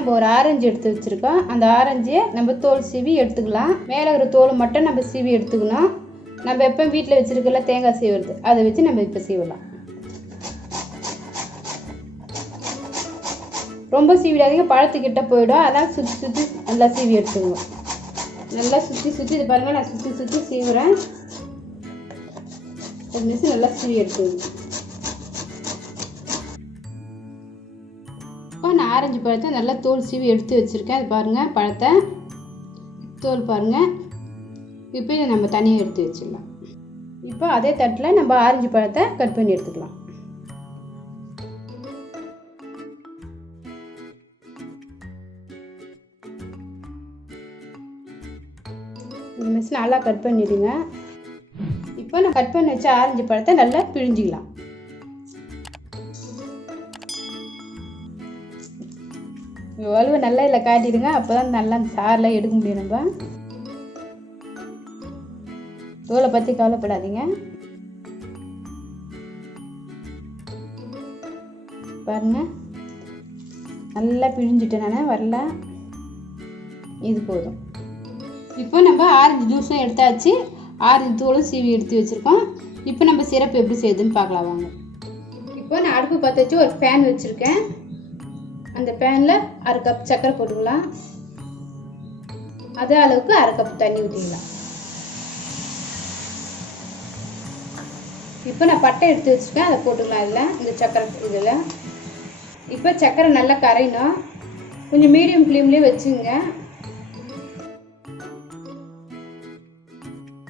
நம்ம ஒரு ஆரஞ்சு எடுத்து வச்சுருக்கோம். அந்த ஆரஞ்சை நம்ம தோல் சீவி எடுத்துக்கலாம். மேலே இருக்கிற தோல் மட்டும் நம்ம சீவி எடுத்துக்கணும். நம்ம எப்போ வீட்டில் வச்சுருக்கல தேங்காய் சீவுறது அதை வச்சு நம்ம இப்போ சீவலாம். ரொம்ப சீவிடாதீங்க, பழத்துக்கிட்ட போயிடும். அதனால் சுற்றி சுற்றி நல்லா சீவி எடுத்துக்குவோம். நல்லா சுற்றி சுற்றி இது பாருங்கள், நான் சுற்றி சுற்றி சீவுறேன். ஒரு நிமிஷம் நல்லா சீவி எடுத்துக்கணும். இப்போ நான் ஆரஞ்சு பழத்தை நல்லா தோல் சீவி எடுத்து வச்சுருக்கேன். அது பாருங்கள், பழத்தை தோல் பாருங்கள். இப்போ இதை நம்ம தனியாக எடுத்து வச்சிடலாம். இப்போ அதே தட்டில் நம்ம ஆரஞ்சு பழத்தை கட் பண்ணி எடுத்துக்கலாம். இந்த மிஸ் நல்லா கட் பண்ணிடுங்க. இப்போ நான் கட் பண்ணி வச்ச ஆரஞ்சு பழத்தை நல்லா பிழிஞ்சிக்கலாம். வலுவை நல்லா இதில் காட்டிடுங்க. அப்போ தான் நல்லா சாரெலாம் எடுக்க முடியும். நம்ம தோலை பற்றி கவலைப்படாதீங்க. பாருங்க, நல்லா பிழிஞ்சிட்டேன் நான், வரல. இது போதும். இப்போ நம்ம ஆரஞ்சு ஜூஸும் எடுத்தாச்சு, ஆரஞ்சு தோலும் சீவி எடுத்து வச்சுருக்கோம். இப்போ நம்ம சிரப்பு எப்படி செய்யுதுன்னு பார்க்கலாம் வாங்க. இப்போ நான் அடுப்பு பற்ற வச்சு ஒரு பேன் வச்சுருக்கேன். அந்த பேனில் 1/2 கப் சர்க்கரை போட்டுக்கலாம். அதே அளவுக்கு 1/2 கப் தண்ணி ஊற்றிக்கலாம். இப்போ நான் பட்டை எடுத்து வச்சுருக்கேன், அதை போட்டுக்கலாம் இதில், இந்த சர்க்கரை இதில். இப்போ சர்க்கரை நல்லா கரையணும். கொஞ்சம் மீடியம் ஃப்ளேம்லேயே வச்சுங்க.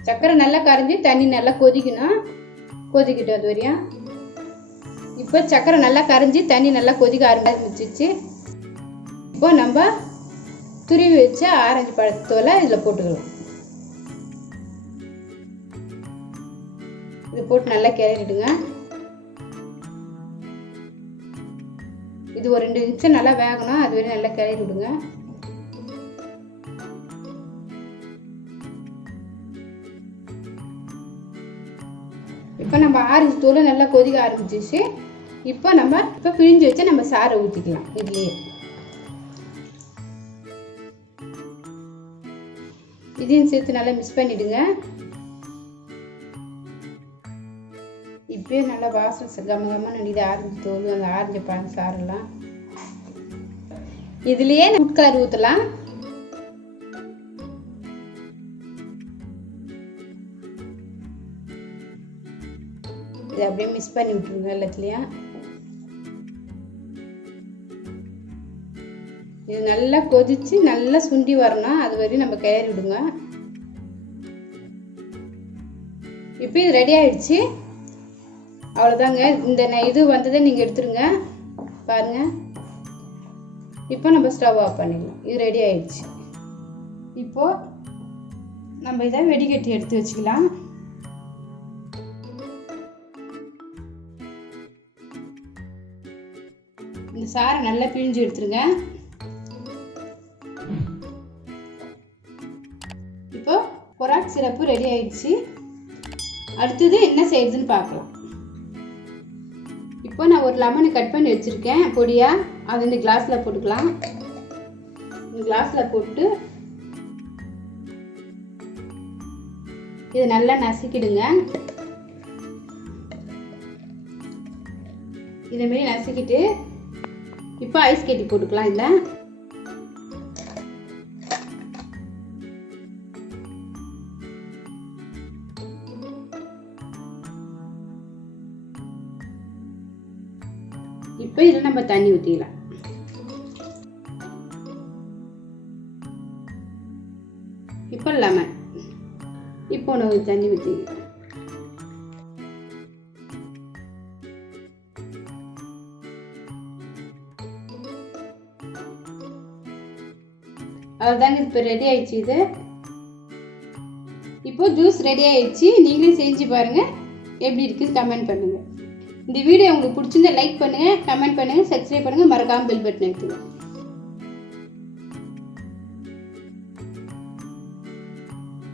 சர்க்கரை நல்லா கரைஞ்சி தண்ணி நல்லா கொதிக்கணும். கொதிக்கிட்டு அது வரையும். இப்போ சர்க்கரை நல்லா கரைஞ்சி தண்ணி நல்லா கொதிக்க ஆரம்பிச்சிச்சு. இப்போ நம்ம துருவி வச்ச ஆரஞ்சு பழத்தோலை இதில் போட்டுக்கலாம். இது போட்டு நல்லா கிளறிடுங்க. இது ஒரு 2 நிமிஷம் நல்லா வேகணும். அது வரையும் நல்லா கிளறி விடுங்க. இப்போ நம்ம ஆரஞ்சு தோல் நல்லா கொதிக்க ஆரம்பிச்சிச்சு. இப்போ பிழிஞ்சு வச்சு நம்ம சாறை ஊற்றிக்கலாம். இதுலேயே இதையும் சேர்த்து நல்லா மிக்ஸ் பண்ணிடுங்க. இப்பயே நல்லா வாசனை கமகமாக நடிக்குது ஆரஞ்சு தோல், அந்த ஆரஞ்சு பழம் சாரெல்லாம். இதுலேயே ஃபுட் கலர் ஊற்றலாம். இதை அப்படியே மிக்ஸ் பண்ணி விட்டுருங்க எல்லாத்துலேயும். இது நல்லா கொதிச்சு நல்லா சுண்டி வரணும். அது வரையும் நம்ம கிளறி விடுங்க. இப்போ இது ரெடி ஆயிடுச்சு. அவ்வளோதாங்க. இந்த இது வந்ததை நீங்கள் எடுத்துருங்க. பாருங்க, இப்போ நம்ம ஸ்டவ் ஆஃப் பண்ணிடலாம். இது ரெடி ஆயிடுச்சு. இப்போ நம்ம இதை வெடிகட்டி எடுத்து வச்சுக்கலாம். இந்த சாறை நல்லா பிழிஞ்சு எடுத்துருங்க. இப்போ கொராக் சிரப்பு ரெடி ஆயிடுச்சு. அடுத்தது என்ன செய்யுதுன்னு பார்க்கலாம். இப்போ நான் ஒரு லெமனை கட் பண்ணி வச்சுருக்கேன் பொடியா. அதை இந்த கிளாஸில் போட்டுக்கலாம். இந்த கிளாஸில் போட்டு இதை நல்லா நசுக்கிடுங்க. இதேமாரி நசுக்கிட்டு இப்போ ஐஸ் கட்டி போட்டுக்கலாம். இல்லை இப்போ இதில் நம்ம தண்ணி ஊற்றிக்கலாம். இப்போ லெமன், இப்போ ஒன்று தண்ணி ஊற்றிக்கலாம். அவ்வளோதாங்க, இப்போ ரெடி ஆயிடுச்சு. இது இப்போ ஜூஸ் ரெடி ஆயிடுச்சு. நீங்களே செஞ்சு பாருங்கள், எப்படி இருக்குன்னு கமெண்ட் பண்ணுங்கள். இந்த வீடியோ உங்களுக்கு பிடிச்சிருந்தா லைக் பண்ணுங்கள், கமெண்ட் பண்ணுங்கள், சப்ஸ்கிரைப் பண்ணுங்கள், மறக்காமல் பெல் பட்டன் அழுத்துங்க.